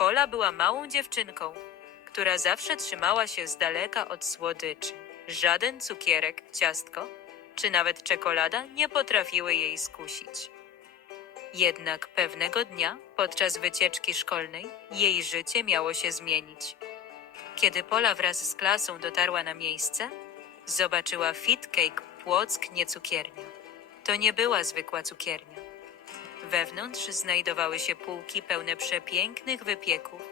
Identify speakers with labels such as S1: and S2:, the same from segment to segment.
S1: Pola była małą dziewczynką, która zawsze trzymała się z daleka od słodyczy. Żaden cukierek, ciastko czy nawet czekolada nie potrafiły jej skusić. Jednak pewnego dnia, podczas wycieczki szkolnej, jej życie miało się zmienić. Kiedy Pola wraz z klasą dotarła na miejsce, zobaczyła Fit Cake Płock nie cukiernia. To nie była zwykła cukiernia. Wewnątrz znajdowały się półki pełne przepięknych wypieków,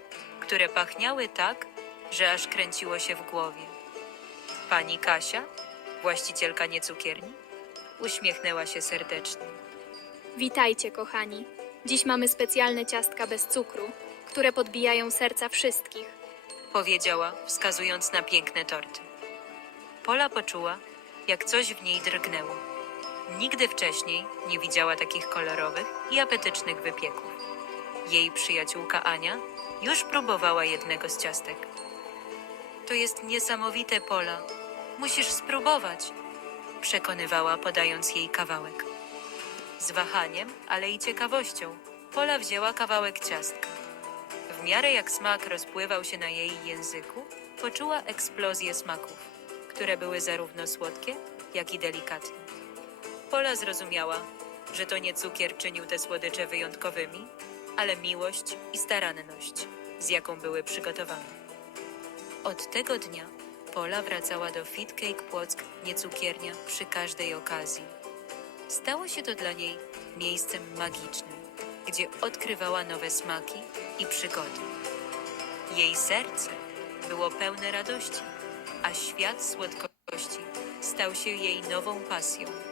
S1: które pachniały tak, że aż kręciło się w głowie. Pani Kasia, właścicielka niecukierni, uśmiechnęła się serdecznie.
S2: Witajcie, kochani. Dziś mamy specjalne ciastka bez cukru, które podbijają serca wszystkich.
S1: Powiedziała, wskazując na piękne torty. Pola poczuła, jak coś w niej drgnęło. Nigdy wcześniej nie widziała takich kolorowych i apetycznych wypieków. Jej przyjaciółka Ania już próbowała jednego z ciastek. To jest niesamowite, Pola. Musisz spróbować, przekonywała, podając jej kawałek. Z wahaniem, ale i ciekawością, Pola wzięła kawałek ciastka. W miarę jak smak rozpływał się na jej języku, poczuła eksplozję smaków, które były zarówno słodkie, jak i delikatne. Pola zrozumiała, że to nie cukier czynił te słodycze wyjątkowymi, ale miłość i staranność, z jaką były przygotowane. Od tego dnia Pola wracała do Fit Cake Płock nie cukiernia przy każdej okazji. Stało się to dla niej miejscem magicznym, gdzie odkrywała nowe smaki i przygody. Jej serce było pełne radości, a świat słodkości stał się jej nową pasją.